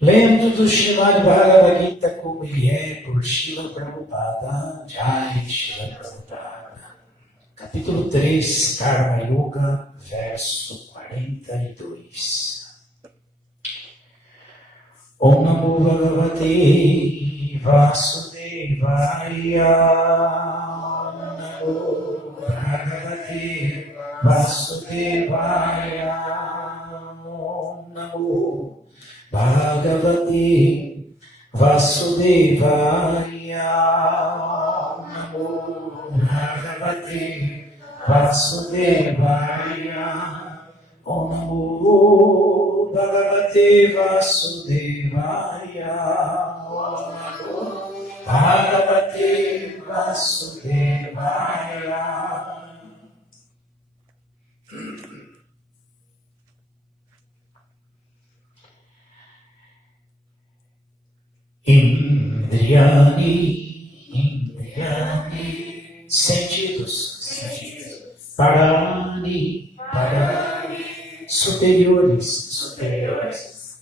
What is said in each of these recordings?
Lendo do Srimad Bhagavad Gita como ele é, por Srila Prabhupada, Jai Srila Prabhupada. Capítulo 3, Karma Yoga, verso 42. Om Namo Bhagavate Vasudevaya. Om Namo Bhagavate Vasudevaya. Om Namo Bhagavate Vasudevaya. Namo Bhagavate Vasudevaya. Om Namo Bhagavate Vasudevaya. Om Namo Bhagavate Vasudevaya. Indriyani, sentidos, parani, superiores,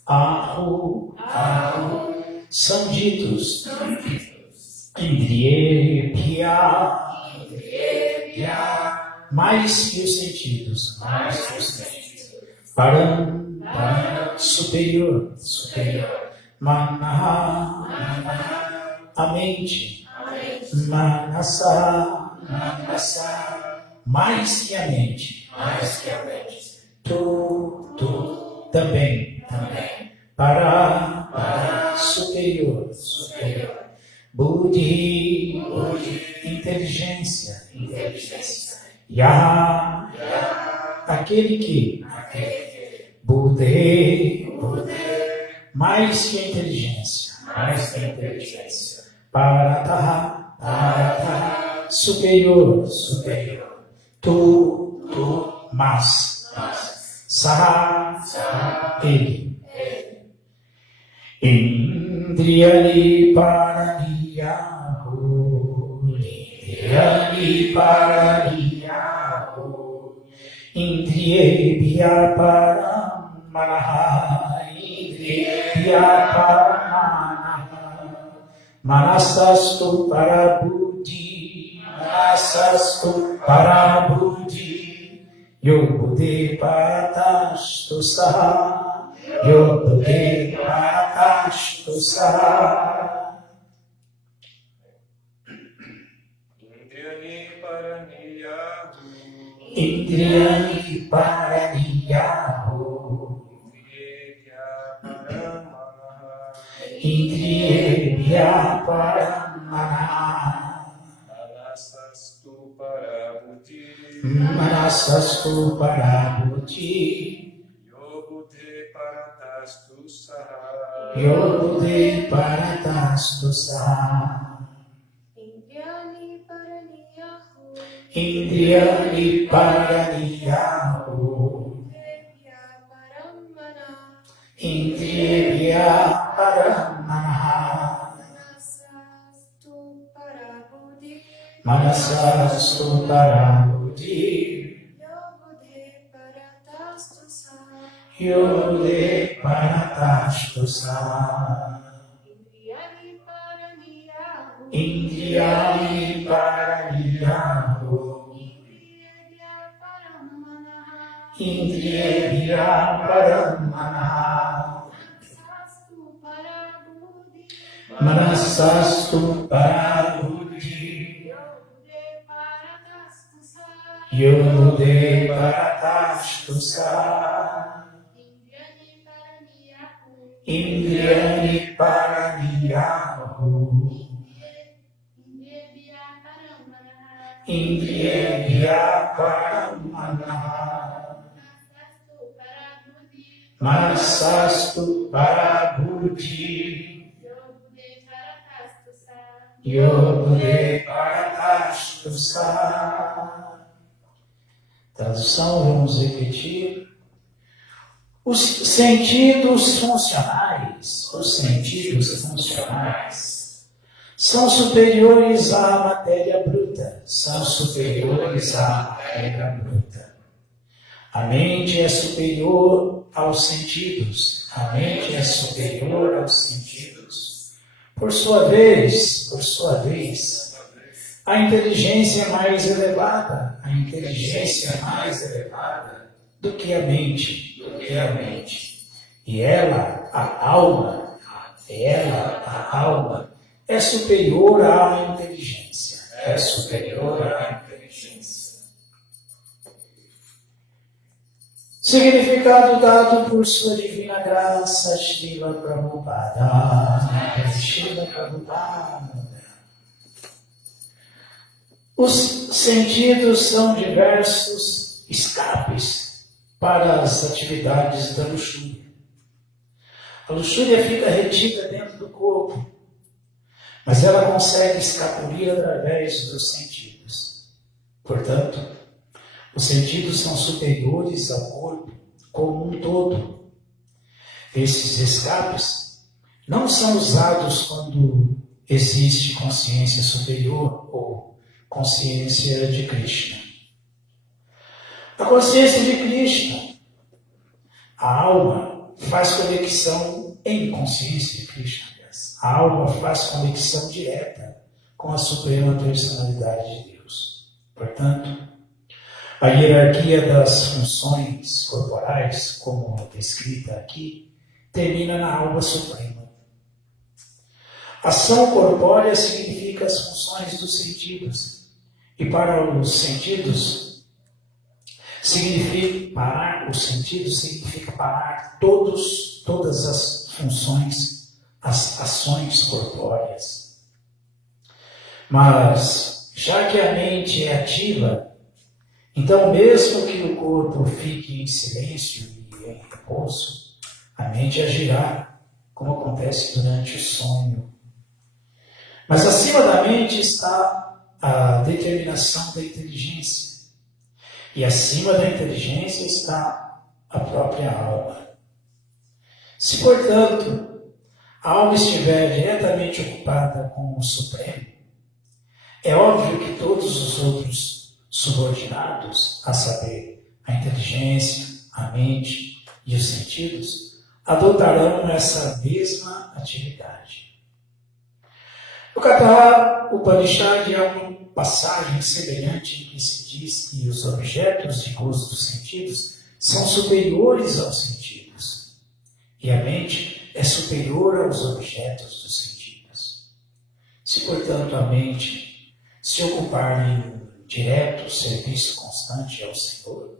ahu, são ditos, indriyebhya, mais que os sentidos, param, superior, Manaha, a mente, Manasa, mais que a mente, Tu, também, Para, superior, Buddhi, inteligência, Ya, aquele que, Buddhe, mais que a inteligência, Parataha, superior, Tu, mas, Saha, ele, Indriyani Paraniyahu, Indriyebhya Paramanaha, Manasastu Parabuddhi, Yobuddhe Paratastu Saha, Indriyani Paraniyahu, Indriyebhya Paramanaha, Manasastu Parabuddhi, Yobuddhe Paratastu Saha, Indriyani Paraniyahu, Indriyebhya Paramanaha, Manasastu Parabuddhi, Yobuddhe Paratastu Saha, Indriyani Paraniyahu, Indriyebhya Paramanaha, Manasastu Parabuddhi, Yobuddhe Paratastu Saha, Indriyani Paraniyahu, Indriyebhya Paramanaha, Manasastu Parabuddhi, Yobuddhe Paratastu Saha. Tradução, vamos repetir. Os sentidos funcionais são superiores à matéria bruta, A mente é superior aos sentidos, a mente é superior aos sentidos. Por sua vez, a inteligência é mais elevada, do que a mente, E ela, a alma, é superior à inteligência. Significado dado por sua divina graça, Srila Prabhupada. Os sentidos são diversos escapes para as atividades da luxúria. A luxúria fica retida dentro do corpo, mas ela consegue escapulir através dos sentidos. Portanto, os sentidos são superiores ao corpo como um todo. Esses escapes não são usados quando existe consciência superior ou consciência de Krishna. A consciência de Krishna, a alma faz conexão em consciência de Krishna. A alma faz conexão direta com a Suprema Personalidade de Deus. Portanto, a hierarquia das funções corporais, como descrita aqui, termina na alma suprema. Ação corpórea significa as funções dos sentidos. E para os sentidos, parar todas as funções, as ações corpóreas. Mas, já que a mente é ativa, então, mesmo que o corpo fique em silêncio e em repouso, a mente agirá, como acontece durante o sonho. Mas acima da mente está a determinação da inteligência. E acima da inteligência está a própria alma. Se, portanto, a alma estiver diretamente ocupada com o Supremo, é óbvio que todos os outros subordinados, a saber, a inteligência, a mente e os sentidos, adotarão essa mesma atividade. No Katha Upanishad há uma passagem semelhante em que se diz que os objetos de gozo dos sentidos são superiores aos sentidos e a mente é superior aos objetos dos sentidos. Se, portanto, a mente se ocupar em direto serviço constante ao Senhor,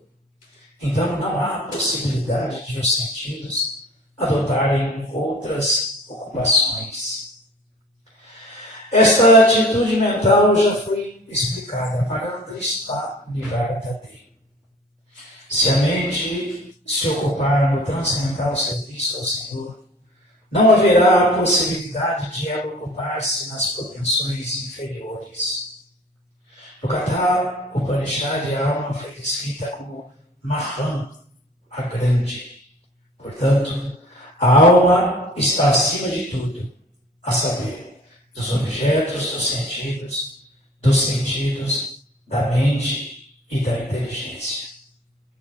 então não há possibilidade de os sentidos adotarem outras ocupações. Esta atitude mental já foi explicada para Andrista Nivartate. Se a mente se ocupar no transcendental serviço ao Senhor, não haverá a possibilidade de ela ocupar-se nas propensões inferiores. No Katha Upanishad, a alma foi descrita como Mahan, a grande. Portanto, a alma está acima de tudo, a saber, dos objetos, dos sentidos, da mente e da inteligência.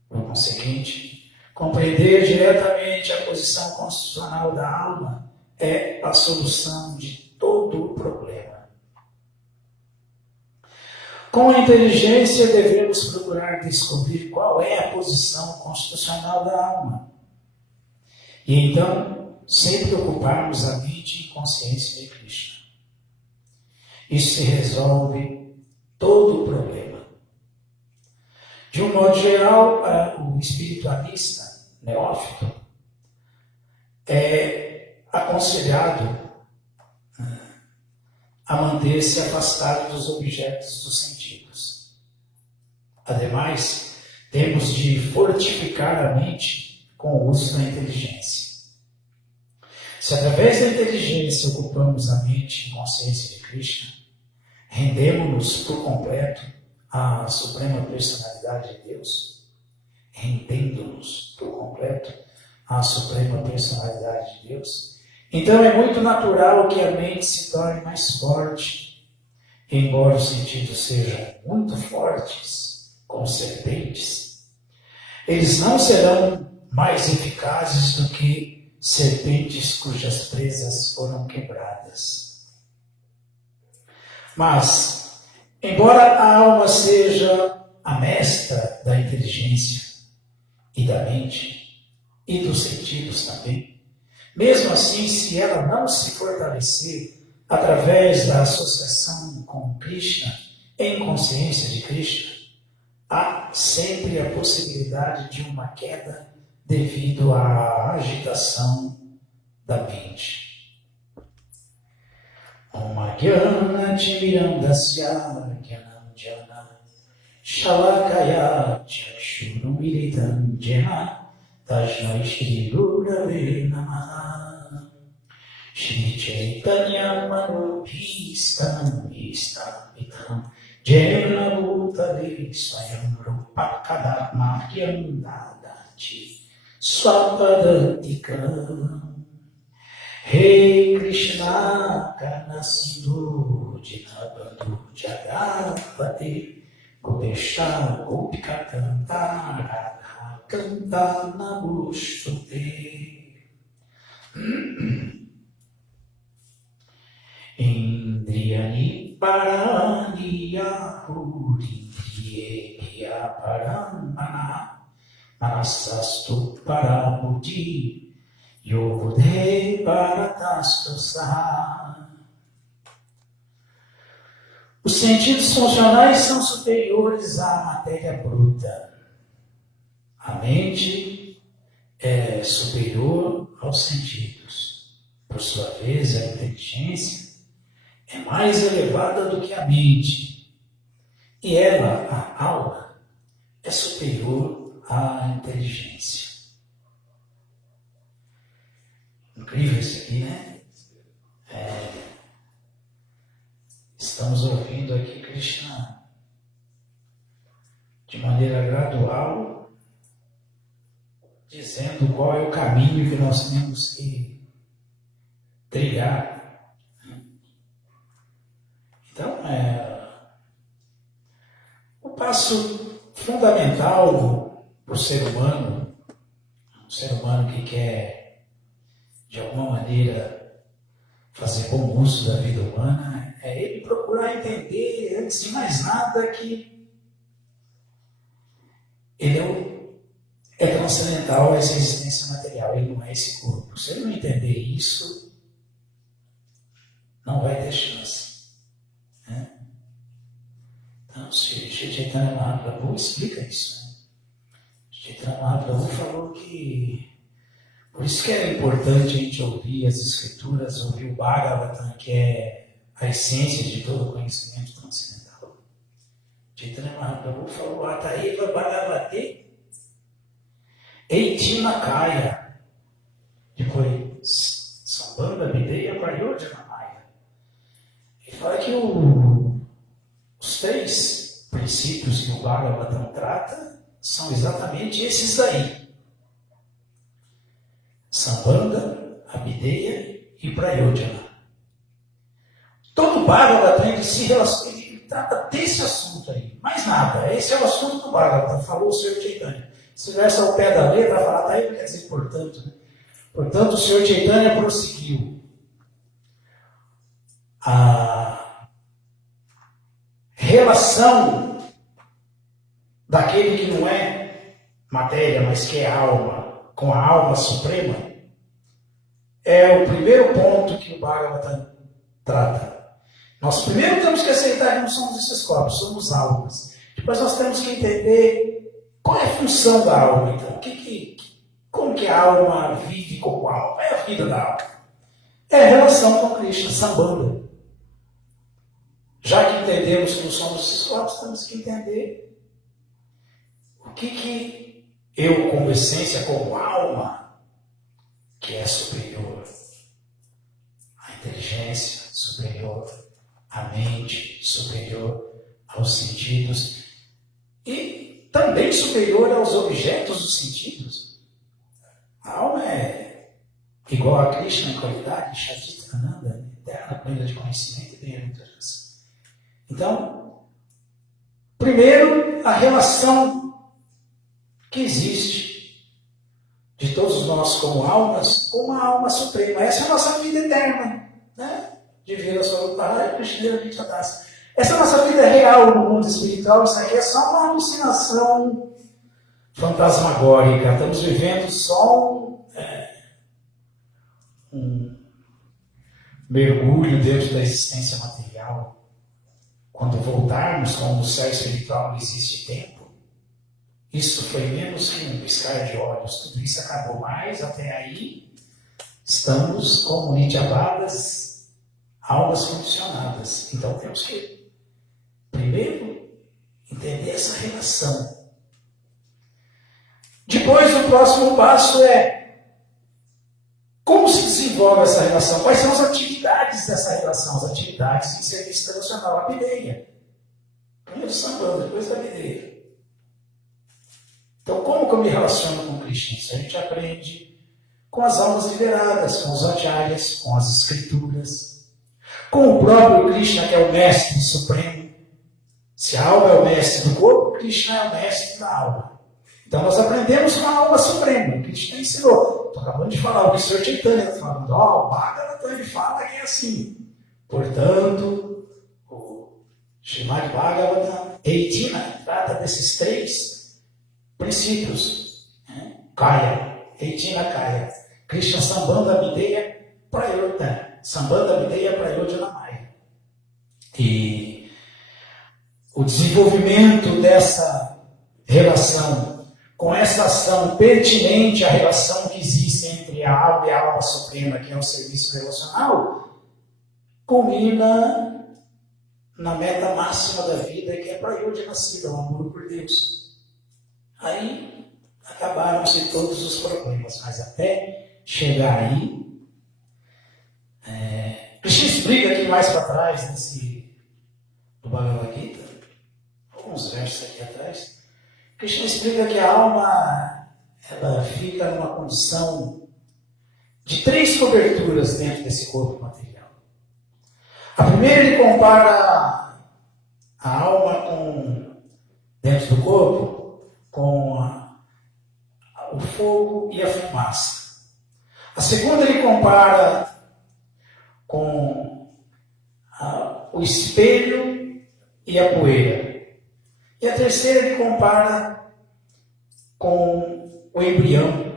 Por conseguinte, compreender diretamente a posição constitucional da alma é a solução de todo o problema. Com a inteligência, devemos procurar descobrir qual é a posição constitucional da alma. E então, sempre ocuparmos a mente em consciência de Krishna. Isso se resolve todo o problema. De um modo geral, o espiritualista neófito é aconselhado a manter-se afastado dos objetos dos sentidos. Ademais, temos de fortificar a mente com o uso da inteligência. Se através da inteligência ocupamos a mente em consciência de Krishna, rendemos-nos por completo à Suprema Personalidade de Deus, rendendo-nos por completo à Suprema Personalidade de Deus, então é muito natural que a mente se torne mais forte, embora os sentidos sejam muito fortes, como serpentes, eles não serão mais eficazes do que serpentes cujas presas foram quebradas. Mas, embora a alma seja a mestra da inteligência e da mente, e dos sentidos também, mesmo assim, se ela não se fortalecer através da associação com Krishna, em consciência de Krishna, há sempre a possibilidade de uma queda devido à agitação da mente. Om Jnana Timirandasya Jnananjana Shalakaya Chakshurumilitam Jena Tasmai Shri Gurave Namaha Shri Chaitanya Manubhistam Istam Jena Bhutale Swayam Rupa Kadamakyam Dadati Swapadantikam Hey Krishna Karnasindhu Dinabandhu Jagapati Gopesha Gopika Kanta Radha Kanta Namustute Indriyani Paraniyakurindriya Paramana Manasastu Parabuddhi Yogude Paratastu Saha. Os sentidos funcionais são superiores à matéria bruta. A mente é superior aos sentidos. Por sua vez, a inteligência é mais elevada do que a mente. E ela, a alma, é superior à inteligência. Incrível isso aqui, né? Estamos ouvindo aqui Krishna de maneira gradual, dizendo qual é o caminho que nós temos que trilhar. Então, o passo fundamental para o ser humano, um ser humano que quer, de alguma maneira, fazer bom uso da vida humana, é ele procurar entender, antes de mais nada, que ele é transcendental a essa existência material, ele não é esse corpo. Se ele não entender isso, não vai ter chance. Né? Então, Shri Chaitanya Mahaprabhu explica isso. Né? Chaitanya Mahaprabhu falou que por isso que é importante a gente ouvir as Escrituras, ouvir o Bhagavatam, que é a essência de todo conhecimento transcendental. Chaitanya Mahaprabhu falou, Ataiva Bhagavate Eitinakaya, depois Sambandha Videya Prayojana Maya. Ele fala que os três princípios que o Bhagavatam trata são exatamente esses daí. Sambandha, Abhideya e Prayojana. Todo Bhagavatam ele se relaciona, ele trata desse assunto aí. Mais nada, esse é o assunto do Bhagavatam, falou o Senhor Chaitanya. Se tivesse ao pé da letra, falar, tá aí, quer dizer, portanto. Né? Portanto, o Senhor Chaitanya prosseguiu. A relação daquele que não é matéria, mas que é alma, com a alma suprema, é o primeiro ponto que o Bhagavatam trata. Nós primeiro temos que aceitar que não somos esses corpos, somos almas. Depois nós temos que entender qual é a função da alma, então. Como que a alma vive como alma? É a vida da alma. É a relação com Krishna, Sambandha. Já que entendemos que não somos esses corpos, temos que entender o que eu, como essência, como alma, que é superior à inteligência, superior à mente, superior aos sentidos e também superior aos objetos dos sentidos. A alma é igual a Krishna em qualidade, Shadita Ananda, eterna, plena de conhecimento e bem-aventurança. Então, primeiro, a relação que existe de todos nós como almas, com uma alma suprema. Essa é a nossa vida eterna, né? De vida Swarupa Krishna Vidyadasa. Essa é a nossa vida real no mundo espiritual. Isso aqui é só uma alucinação fantasmagórica. Estamos vivendo só um mergulho dentro da existência material. Quando voltarmos, como no céu espiritual não existe tempo, isso foi menos que um piscar de olhos. Tudo isso acabou, mas até aí estamos como nityabadas, almas condicionadas. Então temos que, primeiro, entender essa relação. Depois, o próximo passo é como se desenvolve essa relação? Quais são as atividades dessa relação? As atividades em serviço devocional, a videia. Primeiro sambando, depois da videia. Então, como que eu me relaciono com Krishna? Isso a gente aprende com as almas liberadas, com os acharyas, com as escrituras, com o próprio Krishna, que é o mestre supremo. Se a alma é o mestre do corpo, Krishna é o mestre da alma. Então, nós aprendemos com a alma suprema. Krishna ensinou. Estou acabando de falar, o que o Sr. Chaitanya está falando. O Bhagavatam, ele fala que é assim. Portanto, o Srimad Bhagavatam, Eitina, trata desses 3 princípios. Né? Kaya, Eitina Kaya. Krishna Sambandha Videya Prayodhana. Sambandha Videya Prayodhana Maya. E o desenvolvimento dessa relação com essa ação pertinente à relação que existe entre a alma e a alma suprema, que é o serviço relacional, culmina na meta máxima da vida, que é para eu de nascida, o amor por Deus. Aí acabaram-se todos os problemas, mas até chegar aí, Krishna explica aqui mais para trás, no Bhagavad Gita, alguns versos aqui atrás, Krishna explica que a alma ela fica numa condição de 3 coberturas dentro desse corpo material. A primeira, ele compara a alma dentro do corpo com o fogo e a fumaça. A segunda, ele compara com o espelho e a poeira. E a terceira ele compara com o embrião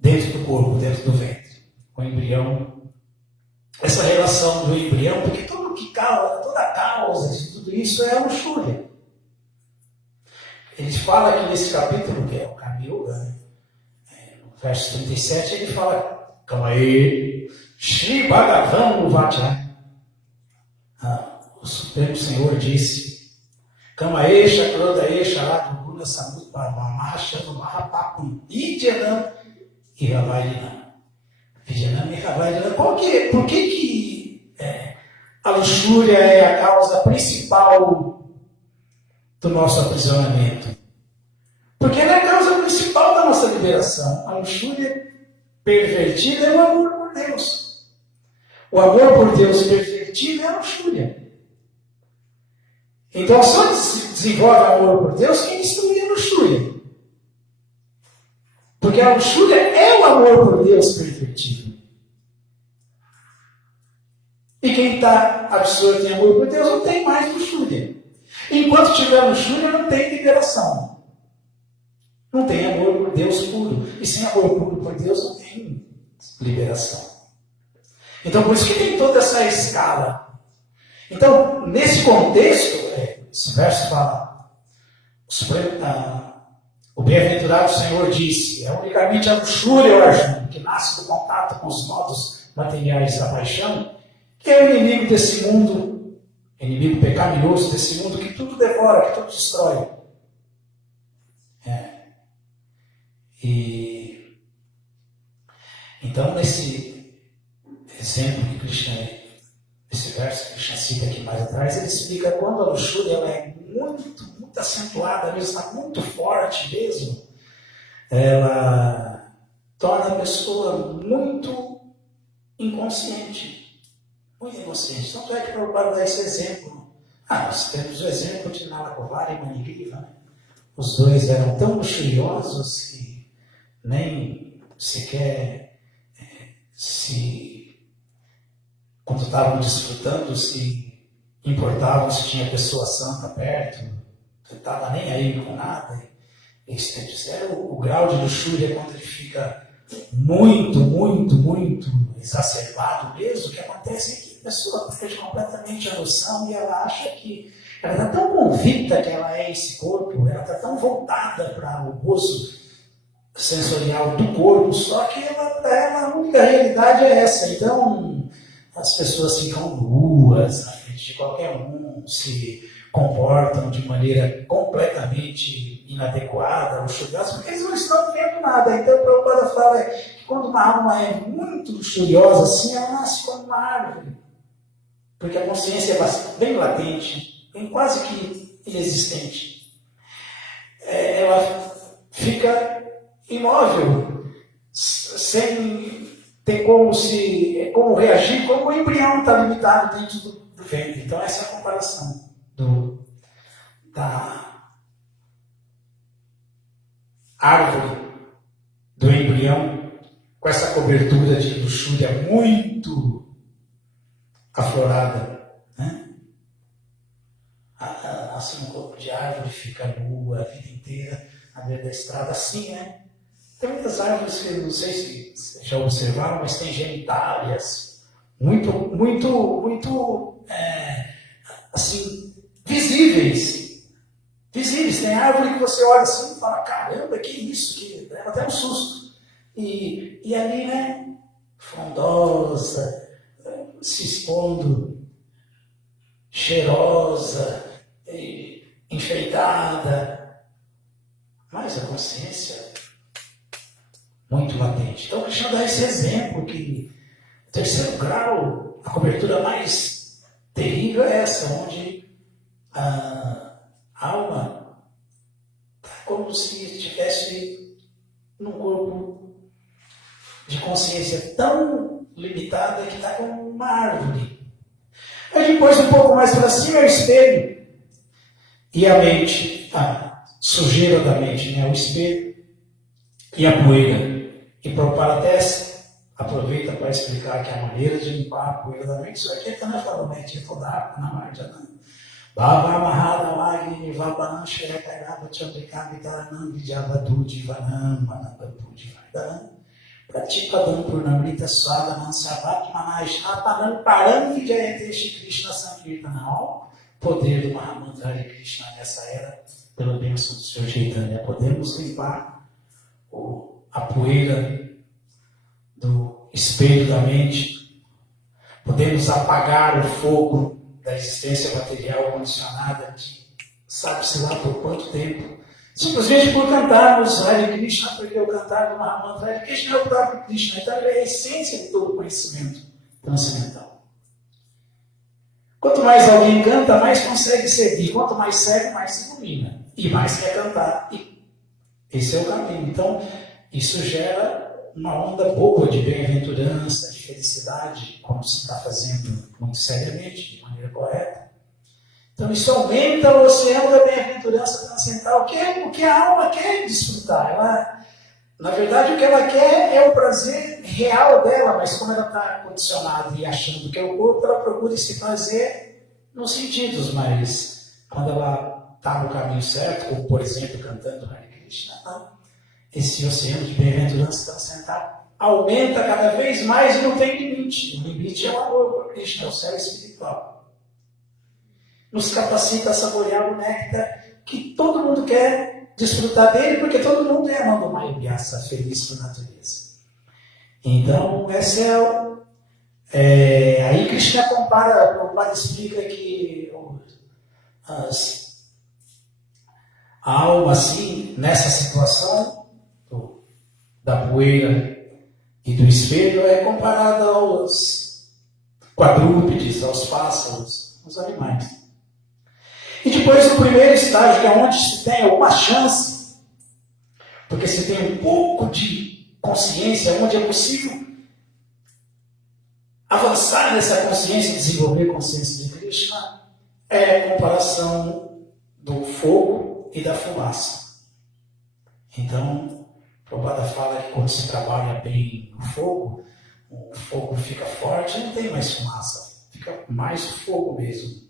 dentro do corpo, dentro do ventre. O embrião. Essa relação do embrião, porque toda a causa de tudo isso é a luxúria. Ele fala aqui nesse capítulo, que é o Kali-yuga, no verso 37, ele fala Kamae Shri Bhagavan Vajra. O Supremo Senhor disse: Kamaesha, Krodaesha, Aduguna, Samutpama, Mahashana, Mahapapam, Vidyanam e Ravairina. Vidyanam e Ravairina. Por que a luxúria é a causa principal do nosso aprisionamento? Porque ela é a causa principal da nossa liberação. A luxúria pervertida é o amor por Deus. O amor por Deus pervertido é a luxúria. Então só se desenvolve amor por Deus quem destrui a luxúria. Porque a luxúria é o amor por Deus pervertido. E quem está absorto em amor por Deus não tem mais luxúria. Enquanto tiver luxúria, não tem liberação. Não tem amor por Deus puro. E sem amor puro por Deus não tem liberação. Então por isso que tem toda essa escala. Então, nesse contexto, esse verso fala, o bem-aventurado Senhor disse, é unicamente a luxúria, Arjuna, que nasce do contato com os modos materiais da paixão, que é o inimigo desse mundo, inimigo pecaminoso desse mundo, que tudo devora, que tudo destrói. Então, nesse exemplo que Krishna, esse verso que Krishna cita aqui mais atrás, ele explica quando a luxúria ela é muito acentuada mesmo, está muito forte mesmo, ela torna a pessoa muito inconsciente. Muito inconsciente. Tanto é que Prabhupada dá esse exemplo. Nós temos o exemplo de Nalagovari e Manigriva, né? os dois eram tão luxuriosos que nem sequer quando estavam desfrutando, se importavam se tinha pessoa santa perto, não estava nem aí com nada. Isso é o grau de luxúria quando ele fica muito, muito, muito exacerbado mesmo. O que acontece é que a pessoa perde completamente a noção e ela acha que ela está tão convicta que ela é esse corpo, ela está tão voltada para o gozo sensorial do corpo, só que para ela a única realidade é essa. Então as pessoas ficam nuas na frente de qualquer um, se comportam de maneira completamente inadequada, luxuriosa, porque eles não estão vendo nada. Então o Prabhupada fala que quando uma alma é muito luxuriosa assim, ela nasce como uma árvore, porque a consciência é bem latente, bem quase que inexistente. Ela fica imóvel, sem ter como reagir, como o embrião está limitado dentro do ventre. Então essa é a comparação da árvore, do embrião, com essa cobertura de luxúria muito aflorada, né? Assim, um corpo de árvore fica nua a vida inteira na beira da estrada, assim, né? Tem muitas árvores que eu não sei se vocês já observaram, mas tem genitálias muito, muito, muito, assim, visíveis. Tem árvore que você olha assim e fala, caramba, que isso, que dá até um susto. E ali, né, frondosa, se expondo, cheirosa, enfeitada, mas a consciência muito latente. Então, Krishna dá esse exemplo que o terceiro grau, a cobertura mais terrível é essa, onde a alma está como se estivesse num corpo de consciência tão limitada que está como uma árvore. Aí depois, um pouco mais para cima, é o espelho. E a mente, a sujeira da mente, né? O espelho e a poeira. E Prabhupada até aproveita para explicar que a maneira de limpar a poeira da mente, isso aqui é também falou, né? Tipo da na Marjana. Baba Mahara Wagi Vabanam Shrekarava Chandrika Vitaranam Vijavadu Divanam Manandapu Divanam Pratipadam Purnamrita Swadanam Savat Manaj Apanam Param Vijayate Shri Krishna Sankirtanam. Poder do Mahamantra Hare Krishna nessa era, pela bênção do Senhor Chaitanya, podemos limpar a poeira do espelho da mente, podemos apagar o fogo da existência material condicionada de sabe-se lá por quanto tempo, simplesmente por cantarmos Hare Krishna, porque o cantar do Mahamantra Hare Krishna é o próprio Krishna, então ele é a essência de todo conhecimento transcendental. Quanto mais alguém canta, mais consegue servir. Quanto mais serve, mais se ilumina. E mais quer cantar. E esse é o caminho. Então, isso gera uma onda boa de bem-aventurança, de felicidade, como se está fazendo muito seriamente, de maneira correta. Então, isso aumenta o oceano da bem-aventurança transcendental, o que a alma quer desfrutar. Na verdade, o que ela quer é o prazer real dela, mas como ela está condicionada e achando que é o corpo, ela procura esse prazer nos sentidos, mas quando ela está no caminho certo, como por exemplo cantando Hare Krishna, esse oceano de bem-aventurança transcendental aumenta cada vez mais e não tem limite. O limite é o amor por Krishna, é o céu espiritual. Nos capacita a saborear o néctar que todo mundo quer desfrutar dele, porque todo mundo é amando Maya-Vyasa, feliz por natureza. Então, essa aí Krishna compara, Prabhupada explica que a alma, assim, nessa situação da poeira e do espelho, é comparada aos quadrúpedes, aos pássaros, aos animais. E depois o primeiro estágio, que é onde se tem alguma chance, porque se tem um pouco de consciência, onde é possível avançar nessa consciência e desenvolver consciência de Krishna, é a comparação do fogo e da fumaça. Então, Prabhupada fala que quando se trabalha bem no fogo, o fogo fica forte, não tem mais fumaça, fica mais fogo mesmo.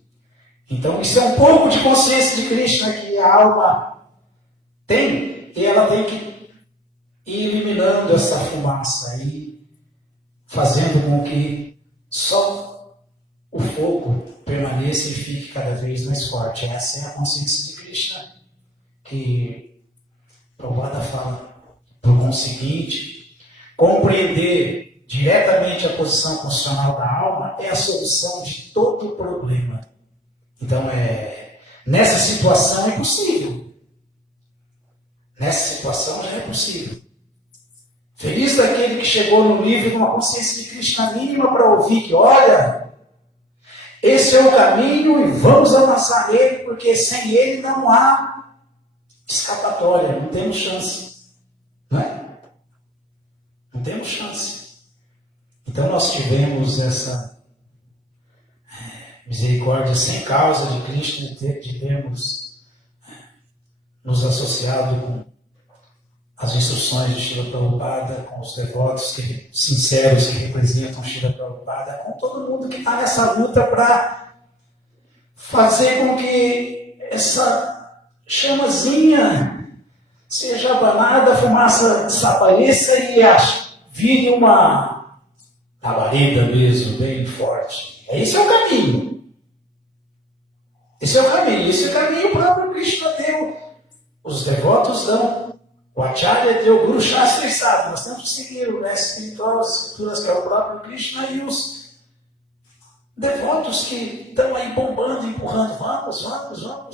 Então, isso é um pouco de consciência de Krishna que a alma tem, e ela tem que ir eliminando essa fumaça e fazendo com que só o fogo permaneça e fique cada vez mais forte. Essa é a consciência de Krishna, que Prabhupada fala. Por conseguinte, compreender diretamente a posição funcional da alma é a solução de todo o problema. Então, nessa situação é possível. Nessa situação já é possível. Feliz daquele que chegou no livro com uma consciência de Krishna mínima para ouvir que, olha, esse é o caminho e vamos avançar nele, porque sem ele não há escapatória, não temos chance. Não é? Não temos chance. Então nós tivemos essa misericórdia sem causa de Krishna, de termos nos associado com as instruções de Srila Prabhupada, com os devotos sinceros que representam Srila Prabhupada, com todo mundo que está nessa luta para fazer com que essa chamazinha seja abanada, a fumaça desapareça e vire uma labareda mesmo, bem forte. Esse é o caminho. Esse é o caminho. Esse é o caminho próprio Krishna deu. Os devotos dão. O Acharya deu, o Guru Shastra sabe. Nós temos que seguir o mestre espiritual, as escrituras, que é o próprio Krishna, e os devotos que estão aí bombando, empurrando, vamos cantar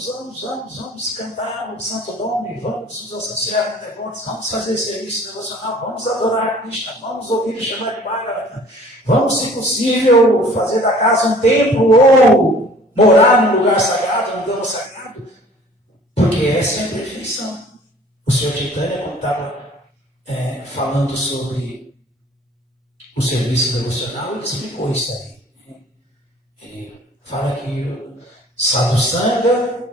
o Santo Nome, vamos nos associar com devotos, vamos fazer serviço devocional, vamos adorar Krishna, vamos ouvir o Srimad Bhagavatam, vamos, se possível, fazer da casa um templo ou morar num lugar sagrado, num dama sagrado, porque essa é a perfeição. O Sr. Chaitanya, quando estava falando sobre o serviço devocional, ele explicou isso aí. Ele fala que Sadhu Sangha,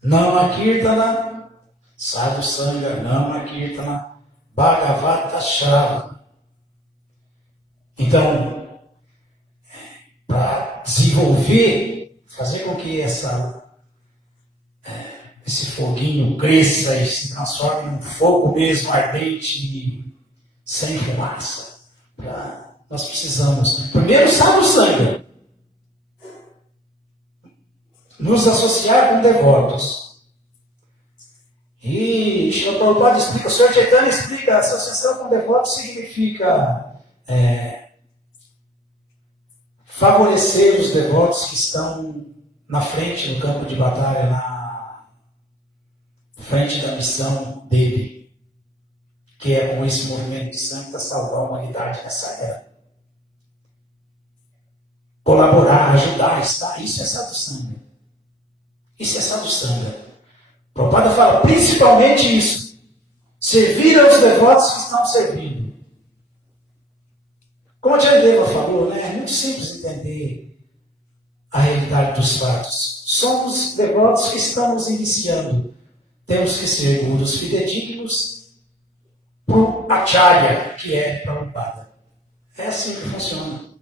Nama Kirtana, Sadhu Sangha, Nama Kirtana, Bhagavata Shravana. Então, para desenvolver, fazer com que esse foguinho cresça e se transforme num fogo mesmo ardente, sem fumaça, nós precisamos, primeiro, Sadhu Sangha, nos associar com devotos. E Srila Prabhupada explica, o Sr. Chaitanya explica, a associação com devotos significa favorecer os devotos que estão na frente do campo de batalha, na frente da missão dele, que é com esse movimento de sangue para salvar a humanidade nessa era. Colaborar, ajudar, estar, isso é Sadhu Sangha. Isso é Sadhu Sangha. Prabhupada fala principalmente isso. Servir aos devotos que estão servindo. Como a Tia Deva falou, é muito simples entender a realidade dos fatos. Somos devotos que estamos iniciando. Temos que ser gurus fidedignos para o Acharya, que é Prabhupada. É assim que funciona.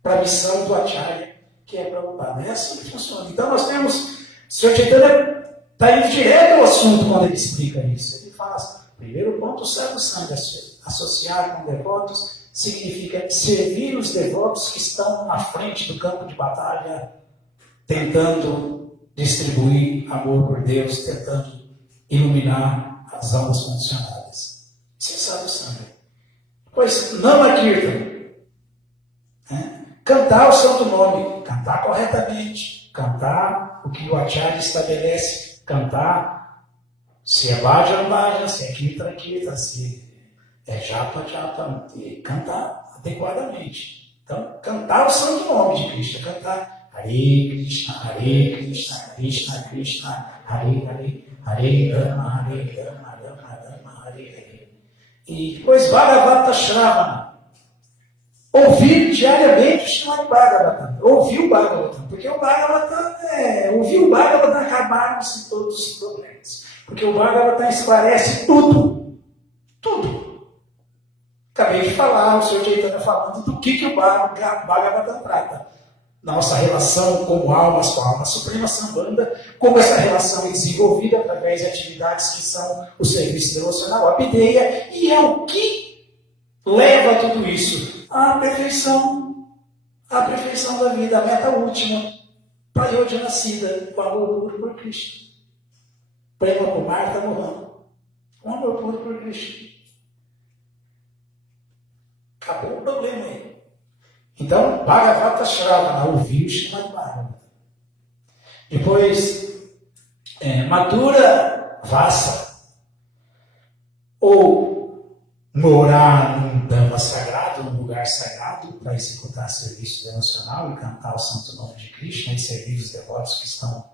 Para a missão do Acharya, que é Prabhupada. É assim que funciona. Então nós temos, o Sr. Chaitanya está indo direto ao assunto quando ele explica isso. Ele fala, primeiro ponto, o Sadhu Sangha, associar com devotos, significa servir os devotos que estão à frente do campo de batalha, tentando distribuir amor por Deus, tentando iluminar as almas condicionadas. Isso é Sadhu Sangha. Pois, Nama Kirtan. Cantar o santo nome, cantar corretamente, cantar o que o Acharya estabelece, cantar se é bhajan, bhajan, se é kirtan, kirtan, se é japa, japa, e cantar adequadamente. Então, cantar o santo nome de Krishna, cantar Hare Krishna, Krishna Krishna, Hare Hare, Hare Rama, Rama Rama, Hare Hare. E depois Bhagavata Shravana. Ouvir diariamente o Srimad Bhagavatam. Ouvir o Bhagavatam. Porque o Bhagavatam, ouvir o Bhagavatam, acabaram-se todos os problemas. Porque o Bhagavatam esclarece tudo. Tudo. Acabei de falar, o Sr. Chaitanya falando do que o Bhagavatam trata. Nossa relação como almas com a alma suprema Sambandha, como essa relação é desenvolvida através de atividades que são o serviço devocional, a Abhideya, e é o que leva a tudo isso à perfeição da vida, a meta última, para Yoja nascida, com amor puro por Cristo. Prema por Marta Mohan, com amor puro por Cristo. Acabou o problema aí. Então, Bhagavata Shravana, ouvir o Srimad Bhagavatam. Depois, Madhura Vasa, ou morar num Dhamma sagrado, num lugar sagrado, para executar serviço devocional e cantar o santo nome de Krishna e servir os devotos que estão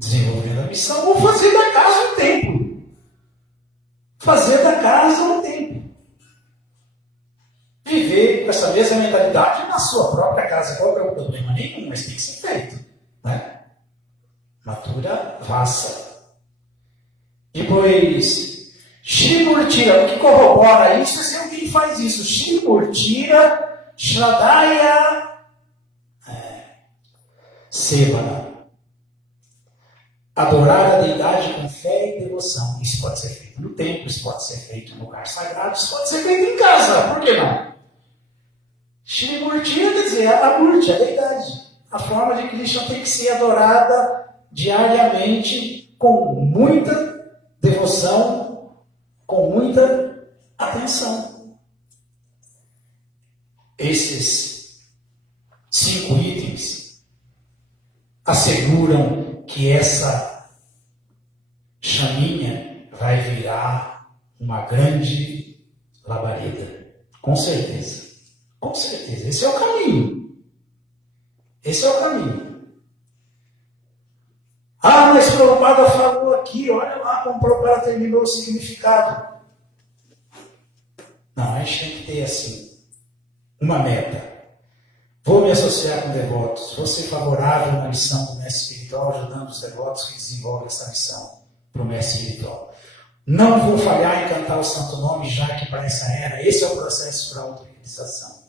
desenvolvendo a missão, ou fazer da casa um templo. Fazer da casa um templo. Viver com essa mesma mentalidade na sua própria casa. Qual é o problema? Nenhum, mas tem que ser feito. Né? Madhura Vasa. Depois, Shri Murtira. O que corrobora isso é se alguém faz isso. Shri Murtira Shradaya Sevana. Adorar a deidade com fé e devoção. Isso pode ser feito no templo, isso pode ser feito no lugar sagrado, isso pode ser feito em casa. Por que não? Shri Murtira quer dizer a Murti, a deidade. A forma de Krishna tem que ser adorada diariamente com muita devoção, com muita atenção. Esses 5 itens asseguram que essa chaminha vai virar uma grande labareda. Com certeza. Com certeza. Esse é o caminho. Esse é o caminho. Ah, mas Prabhupada falou aqui, olha lá como Prabhupada terminou o significado. Não, a gente tem que ter assim, uma meta. Vou me associar com devotos, vou ser favorável na missão do mestre espiritual, ajudando os devotos que desenvolvem essa missão para o mestre espiritual. Não vou falhar em cantar o santo nome, já que para essa era, esse é o processo para a autorrealização.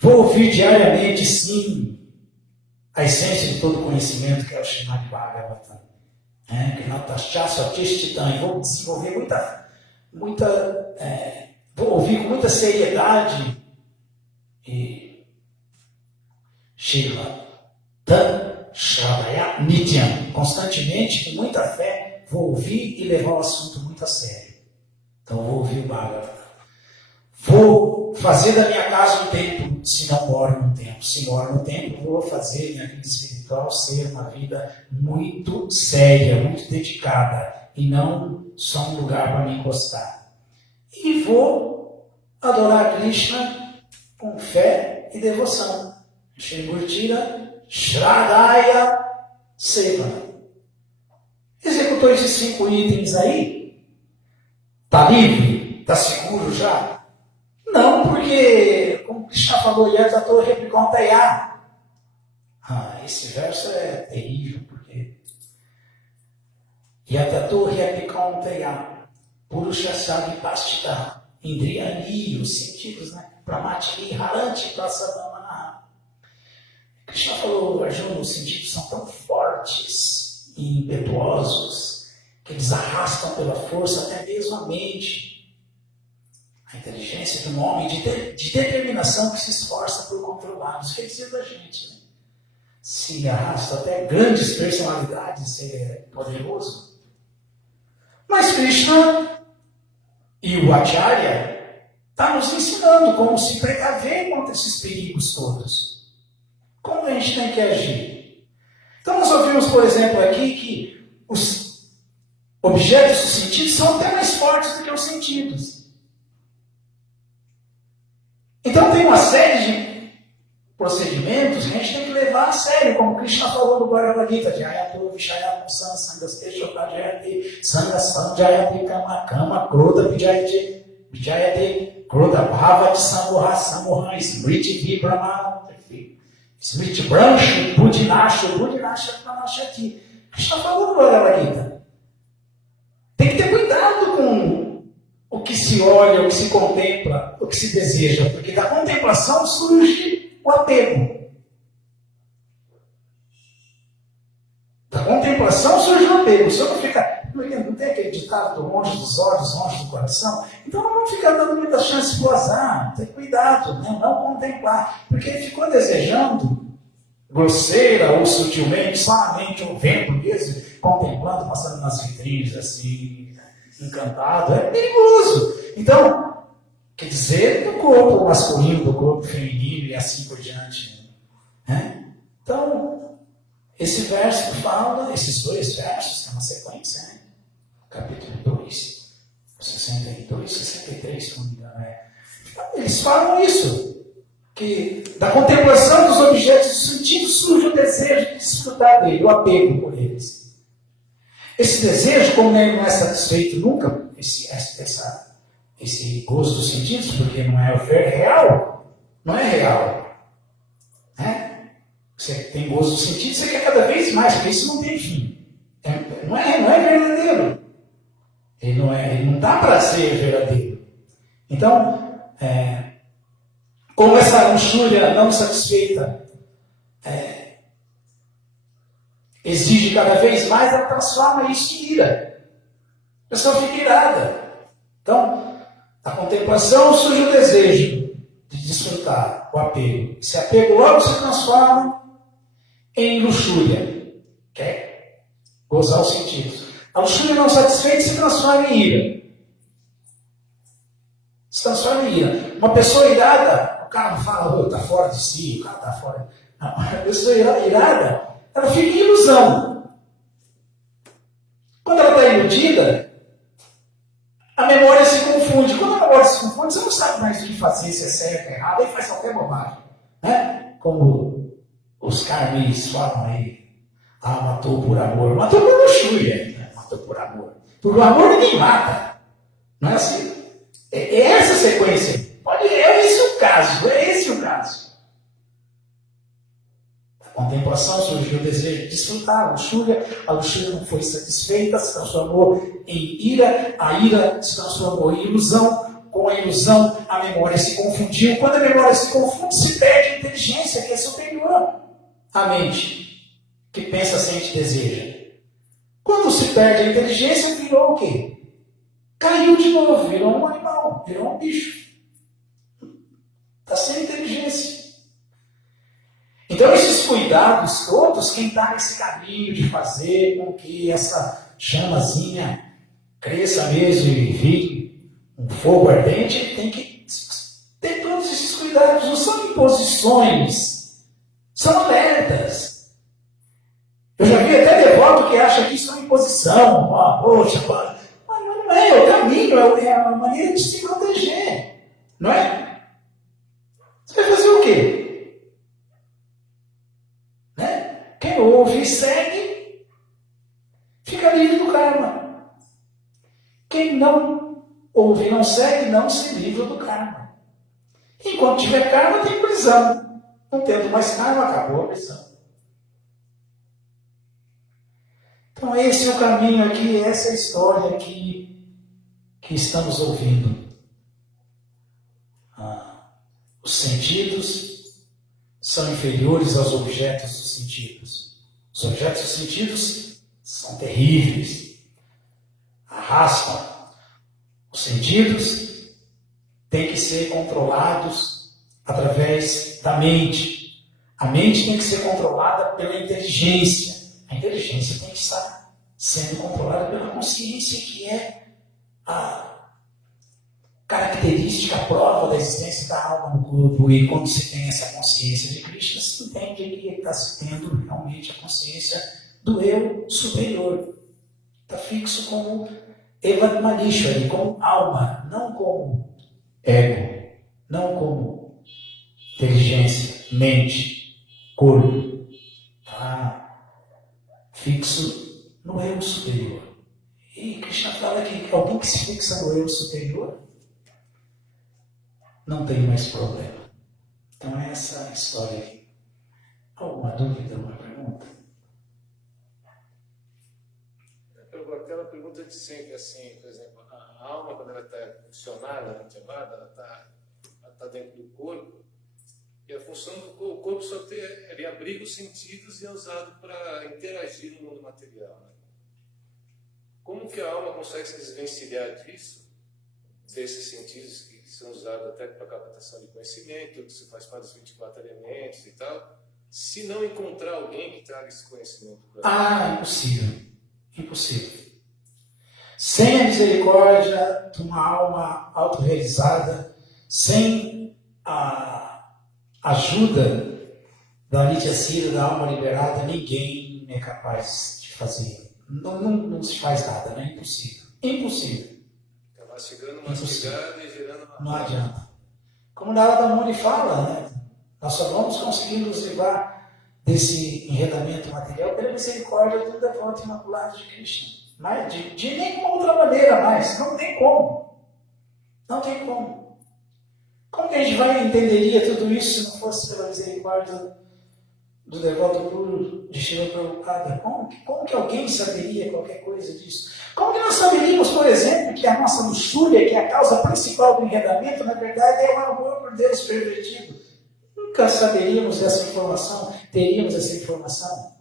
Vou ouvir diariamente, sim, a essência de todo conhecimento, que é o Srimad Bhagavatam. Vou desenvolver vou ouvir com muita seriedade e Shila Dan Shravaya Nityam. Constantemente, com muita fé, vou ouvir e levar o assunto muito a sério. Então, vou ouvir o Bhagavatam. Vou fazer da minha casa um templo, se não moro num templo. Se moro num templo, vou fazer minha vida espiritual ser uma vida muito séria, muito dedicada, e não só um lugar para me encostar. E vou adorar Krishna com fé e devoção. Shri Murtira Shradaya Sevana. Executou esses 5 itens aí? Está livre? Está seguro já? Não, porque, como Krishna falou, Yatato Repikonteya. Esse verso é terrível, porque Yatato Repikonteya Purusha Savipastita Indriyani, os sentidos, né? Pramati Haranti Prasadamana. Krishna falou, Arjuna, os sentidos são tão fortes e impetuosos que eles arrastam pela força até mesmo a mente. A inteligência de um homem de determinação que se esforça por controlar os quesitos da gente. Né? Se arrasta até grandes personalidades, ser poderoso. Mas Krishna e o Acharya estão nos ensinando como se precaver contra esses perigos todos. Como a gente tem que agir? Então nós ouvimos, por exemplo, aqui que os objetos dos sentidos são até mais fortes do que os sentidos. Então tem uma série de procedimentos que a gente tem que levar a sério, como Krishna falou no Bhagavad Gita, Jayato Vishayam Sangaste Jayate Sangasam Jayate Kama Kama Kroda Vijayate Kroda Bhavati Samoha Samoha Smriti Vibrama Smriti Brancho Budinasha Budinasha Pranashati. Krishna falou no Bhagavad Gita. tem que ter cuidado com o que se olha, o que se contempla, o que se deseja, porque da contemplação surge o apego. Da contemplação surge o apego. Se eu não ficar. Não tem aquele ditado do longe dos olhos, longe do coração? Então não vamos ficar dando muita chance para o azar. Tem cuidado, né? Não contemplar. Porque ele ficou desejando, grosseira ou sutilmente, solamente ou vendo mesmo, contemplando, passando nas vitrines assim, encantado. É perigoso. Então, quer dizer, do corpo masculino, do corpo feminino e assim por diante. Né? Então, esse verso fala, esses dois versos, tem uma sequência, né? Capítulo 2, 62, 63, se não me engano. Eles falam isso, que da contemplação dos objetos do sentido surge o desejo de desfrutar dele, o apego por eles. Esse desejo, como ele não é satisfeito nunca, esse gozo dos sentidos, porque não é real, não é real. Né? Você tem gozo dos sentidos, você quer cada vez mais, porque isso não tem fim. Não é verdadeiro. Ele não dá para ser verdadeiro. Então, como essa luxúria não satisfeita exige cada vez mais, ela transforma isso em ira. A pessoa fica irada. Então, a contemplação surge o desejo de desfrutar, o apego. Esse apego logo se transforma em luxúria, que é gozar os sentidos. A luxúria não satisfeita se transforma em ira. Se transforma em ira. Uma pessoa irada, o cara não fala, está fora de si, o cara está fora. Não, a pessoa irada, ela fica em ilusão. Quando ela está iludida, a memória se confunde. Quando a memória se confunde, você não sabe mais o que fazer, se é certo, é errado, aí faz qualquer bobagem. Né? Como os carmeis falam aí, matou por amor. Matou por luxúria. Matou por amor. Por amor ninguém mata. Não é assim? É essa a sequência. É esse o caso. É esse o caso. A contemplação surgiu o desejo de desfrutar. A luxúria não foi satisfeita, se transformou em ira. A ira se transformou em ilusão. Com a ilusão, a memória se confundiu. Quando a memória se confunde, se perde a inteligência, que é superior à mente, que pensa, sente e deseja. Quando se perde a inteligência, virou o quê? Caiu de novo, virou um animal, virou um bicho. Está sem inteligência. Então, esses cuidados todos, quem está nesse caminho de fazer com que essa chamazinha cresça mesmo e vire um fogo ardente, ele tem que ter todos esses cuidados. Não são imposições, são alertas. Eu já vi até devoto que acha que isso é uma imposição. Poxa, mas não é o caminho, é a maneira de se proteger. Não é? Você vai fazer o quê? Né? Quem ouve e segue, fica livre do karma. Quem não ouve e não segue, não se livra do karma. Enquanto tiver karma, tem prisão. Não tendo mais karma, acabou a prisão. Então esse é o caminho aqui, essa é a história que estamos ouvindo. Os sentidos são inferiores aos objetos dos sentidos. Os objetos dos sentidos são terríveis, arrastam. Os sentidos têm que ser controlados através da mente. A mente tem que ser controlada pela inteligência. A inteligência tem que estar sendo controlada pela consciência, que é a característica, a prova da existência da alma no corpo. E quando se tem essa consciência de Krishna, se entende que está se tendo realmente a consciência do eu superior. Está fixo como Evatmanishwari, como alma, não como ego, não como inteligência, mente, corpo. Está fixo no eu superior. E Krishna fala que alguém que se fixa no eu superior não tem mais problema. Então é essa história aqui. Alguma dúvida, alguma pergunta? Aquela pergunta de gente sempre assim, por exemplo, a alma, quando ela está funcionada, ela está dentro do corpo, e a função do corpo só ele abriga os sentidos e é usado para interagir no mundo material. Né? Como que a alma consegue se desvencilhar disso, desses sentidos que são usados até para captação de conhecimento, que se faz parte dos 24 elementos e tal, se não encontrar alguém que traga esse conhecimento para ela? Impossível. Impossível. Sem a misericórdia de uma alma autorrealizada, sem a ajuda da Nityasira, da alma liberada, ninguém é capaz de fazer. Não se faz nada, né? Impossível. Impossível. Está mastigando e gerando uma... Não adianta. Como Narada Muni fala, né? Nós só vamos conseguir nos livrar desse enredamento material pela misericórdia do devoto imaculado de Krishna. Mas de nenhuma outra maneira mais. Não tem como. Não tem como. Como que a gente entenderia tudo isso se não fosse pela misericórdia do devoto puro de Srila Prabhupada? Como que alguém saberia qualquer coisa disso? Como que nós saberíamos, por exemplo, que a nossa luxúria, que é a causa principal do enredamento, na verdade é o amor por Deus pervertido? Nunca saberíamos essa informação, teríamos essa informação.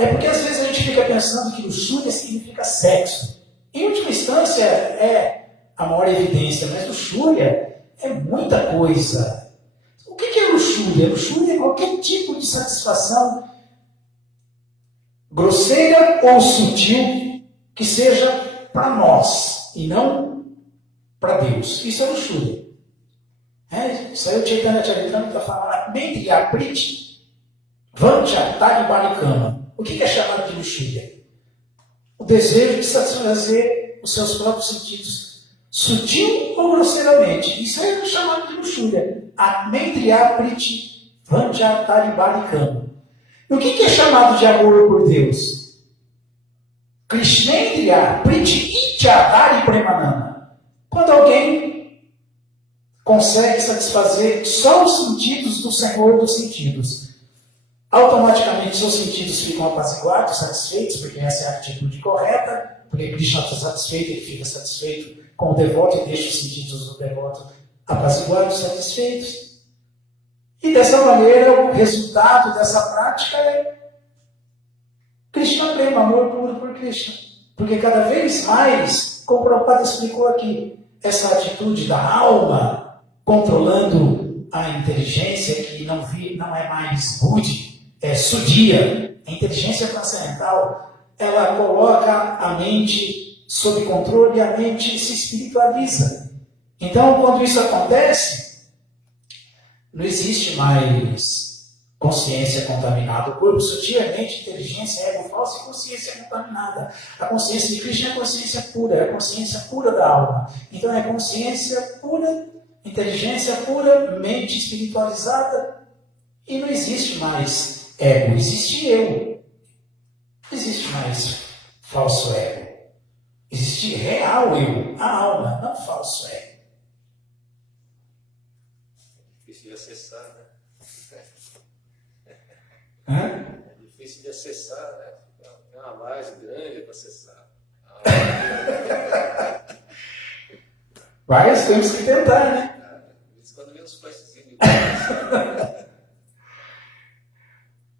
É porque às vezes a gente fica pensando que luxúria significa sexo. Em última instância é a maior evidência, mas luxúria é muita coisa. O que é luxúria? Luxúria é qualquer tipo de satisfação grosseira ou sutil que seja para nós e não para Deus. Isso é luxúria. Isso aí o Chaitanya Charitamrita fala, Mendriya Priti Vancha Taribarikama. O que é chamado de luxúria? O desejo de satisfazer os seus próprios sentidos, sutil ou grosseiramente. Isso é chamado de luxúria. Mendriya Priti Vancha Taribarikama. E o que é chamado de amor por Deus? Krishnendriya Priti Ichadari Premanana. Quando alguém consegue satisfazer só os sentidos do Senhor dos sentidos, automaticamente seus sentidos ficam apaziguados, satisfeitos, porque essa é a atitude correta, porque Krishna está satisfeito, ele fica satisfeito com o devoto e deixa os sentidos do devoto apaziguados, satisfeitos. E dessa maneira, o resultado dessa prática é Krishna Prema, amor puro por Krishna. Porque cada vez mais, como o Prabhupada explicou aqui, essa atitude da alma controlando a inteligência, que não é mais rude, é sudia, a inteligência transcendental, ela coloca a mente sob controle e a mente se espiritualiza. Então, quando isso acontece, não existe mais consciência contaminada. O corpo sutil é mente, inteligência, ego falso e consciência contaminada. A consciência de Krishna é consciência pura, é a consciência pura da alma. Então, é consciência pura, inteligência pura, mente espiritualizada, e não existe mais ego, existe eu. Não existe mais falso ego. Existe real eu, a alma, não falso ego. Difícil de acessar, né? É difícil de acessar, né? É uma laje grande para acessar. Mas temos que tentar, né? Quando vem uns flashezinhos de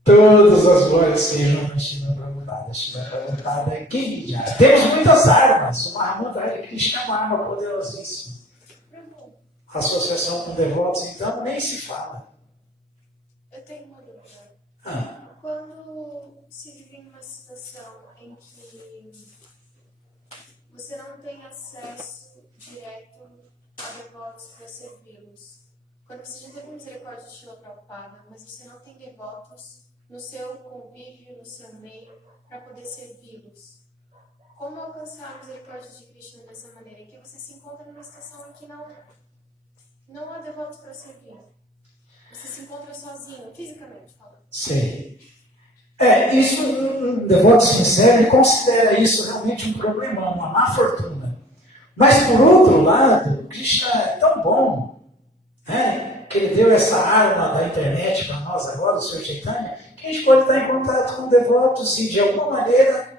Todas as glórias sejam para Shila Prabhupada. Shila Prabhupada é quem? Temos muitas armas. O Mahamudra Hare Krishna é uma arma poderosíssima. A associação com devotos, então, nem se fala. Eu tenho uma dúvida. Ah. Quando se vive em uma situação em que você não tem acesso direto a devotos para servi-los, quando você já teve misericórdia de Shila Prabhupada, mas você não tem devotos no seu convívio, no seu meio, para poder servi-los, como alcançar a misericórdia de Krishna dessa maneira? Em que você se encontra numa situação em que não há devotos para servir. Você se encontra sozinho, fisicamente falando. Sei. Isso, um devoto sincero, ele considera isso realmente um problemão, uma má fortuna. Mas, por outro lado, Krishna é tão bom, que que ele deu essa arma da internet para nós agora, o Senhor Chaitanya, que a gente pode estar em contato com devotos e de alguma maneira,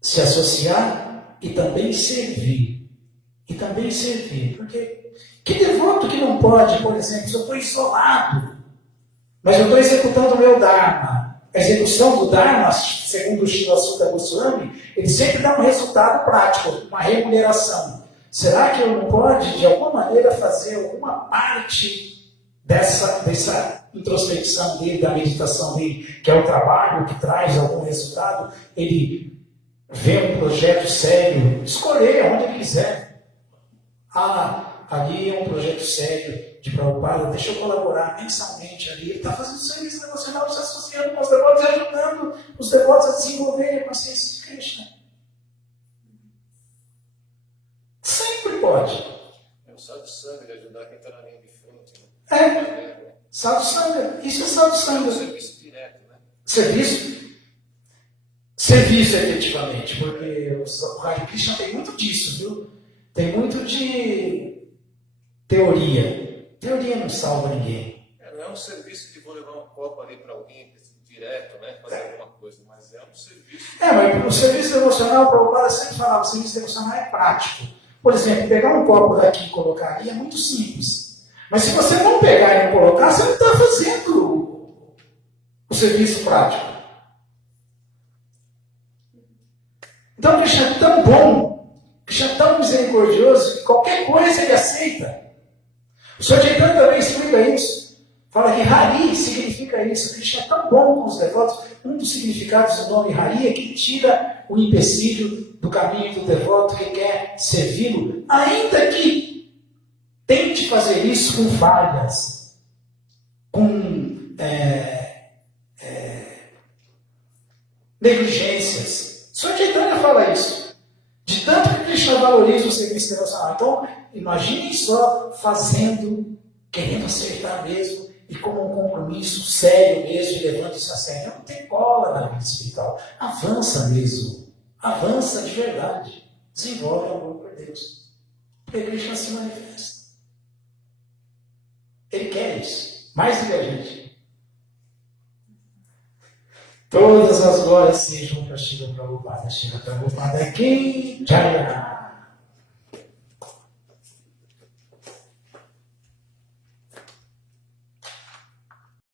se associar e também servir. Porque que devoto que não pode, por exemplo, se eu estou isolado, mas eu estou executando o meu Dharma. A execução do Dharma, segundo o Srila Sutta Goswami, ele sempre dá um resultado prático, uma remuneração. Será que eu não pode, de alguma maneira, fazer alguma parte dessa introspecção dele, da meditação dele, que é o trabalho que traz algum resultado, ele vê um projeto sério, escolher onde ele quiser. Ali é um projeto sério de Prabhupada, deixa eu colaborar mensalmente ali. Ele está fazendo serviço devocional, se associando com os devotos e ajudando os devotos a desenvolverem a consciência de Krishna. Sempre pode. É o sadhusanga de ajudar quem está na linha de frente. Sadhusanga. Isso é sadhusanga. É um serviço direto, né? Serviço, efetivamente, porque o Hare Krishna tem muito disso, viu? Tem muito de teoria. Teoria não salva ninguém. Não é um serviço de vou levar um copo ali para alguém direto, né? Fazer alguma coisa, mas é um serviço. Mas o serviço devocional, o Prabhupada sempre falava, o serviço devocional é prático. Por exemplo, pegar um copo daqui e colocar ali é muito simples. Mas se você não pegar e não colocar, você não está fazendo o serviço prático. Então o Krishna é tão bom, o Krishna é tão misericordioso, que qualquer coisa ele aceita. O Senhor Chaitanya também explica isso. Fala que Hari significa isso. Krishna é tão bom com os devotos. Um dos significados do nome Hari é que tira o empecilho do caminho do devoto que quer servi-lo, ainda que tente fazer isso com falhas, com negligências. O Senhor Chaitanya fala isso. De tanto que Krishna valoriza o serviço devocional. Então, imaginem só fazendo, querendo acertar mesmo, e como um compromisso sério mesmo, e levando isso a sério. Não tem cola na vida espiritual. Avança mesmo. Avança de verdade. Desenvolve amor por Deus. Porque Krishna se manifesta. Ele quer isso. Mais do que a gente. Todas as glórias sejam para Shila Prabhupada. Shila Prabhupada aqui. Jaya.